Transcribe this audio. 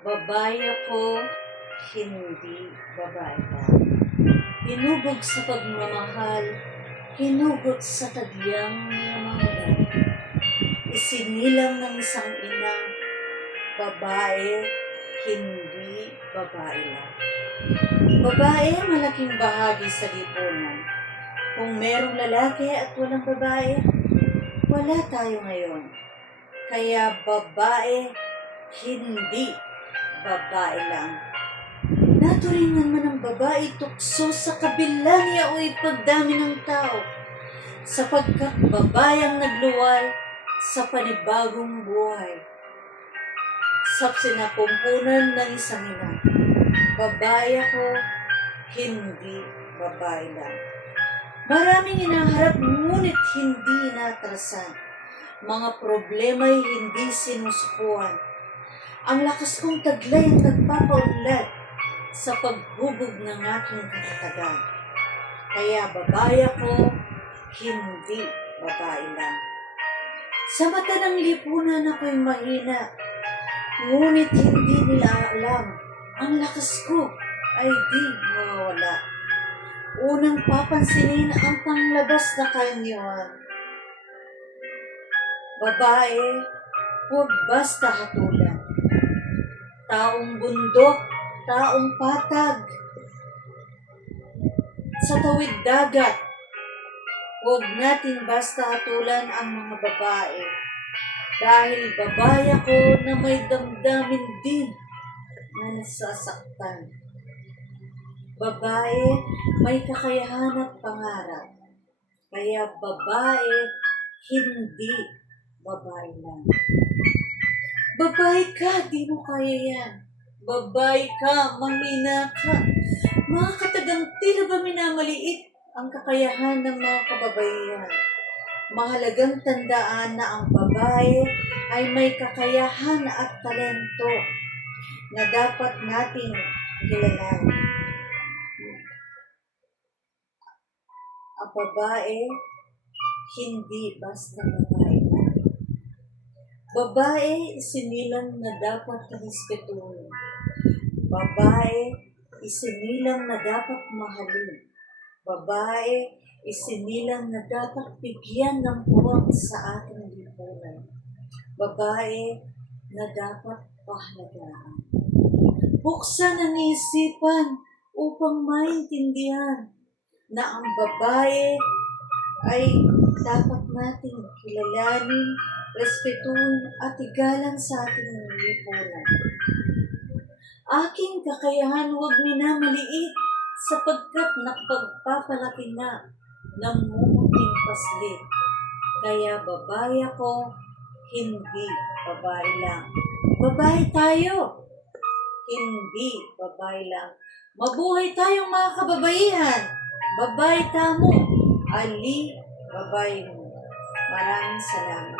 Babae ako, hindi babae lang. Hinubog sa pagmamahal, hinugot sa tadyang minamahal. Isinilang ng isang ina, babae, hindi babae lang. Babae ang malaking bahagi sa lipunan. Kung merong lalaki at walang babae, wala tayo ngayon. Kaya babae, hindi babae lang. Naturingan man ang babae tukso sa kabila niya o ipagdami ng tao, sapagkat babae ang nagluwal sa panibagong buhay. Sa sinapumpunan ng isang ina, babae ako, hindi babae lang. Maraming inaharap ngunit hindi inatrasan. Mga problema'y hindi sinusukuan. Ang lakas kong taglay ang nagpapaunlad sa paghubog ng aking katatagan. Kaya babae ako, hindi babae lang. Sa mata ng lipunan ako'y mahina, ngunit hindi nila alam, ang lakas ko ay di mawawala. Unang papansinin ang panglabas na kaanyuan. Babae, huwag basta hatulan. Taong bundok, taong patag, sa tawid dagat, huwag natin basta hatulan ang mga babae. Dahil babae ako na may damdamin din na nasasaktan. Babae, may kakayahan at pangarap. Kaya babae, hindi babae lang. Babae ka, di mo kaya yan. Babae ka, mahina ka. Mga katagang tila ba minamaliit ang kakayahan ng mga kababaihan. Mahalagang tandaan na ang babae ay may kakayahan at talento na dapat nating kilalanin. Ang babae, hindi basta babae lang. Babae, isinilang na dapat respetuhin. Babae, isinilang na dapat mahalin. Babae, isinilang na dapat bigyan ng puwang sa ating lipunan. Babae, na dapat pahalagaan. Buksan ang isipan upang maintindihan na ang babae ay dapat nating kilalanin, respetuhin at igalang sa ating lipunan. Aking kakayahan huwag minamaliit sapagkat nakapagpapalaki na ng mumuting paslit. Kaya babae ako, hindi babae lang. Babae tayo, hindi babae lang. Mabuhay tayong mga kababaihan. Babae tamo, ali babae mo. Maraming salamat.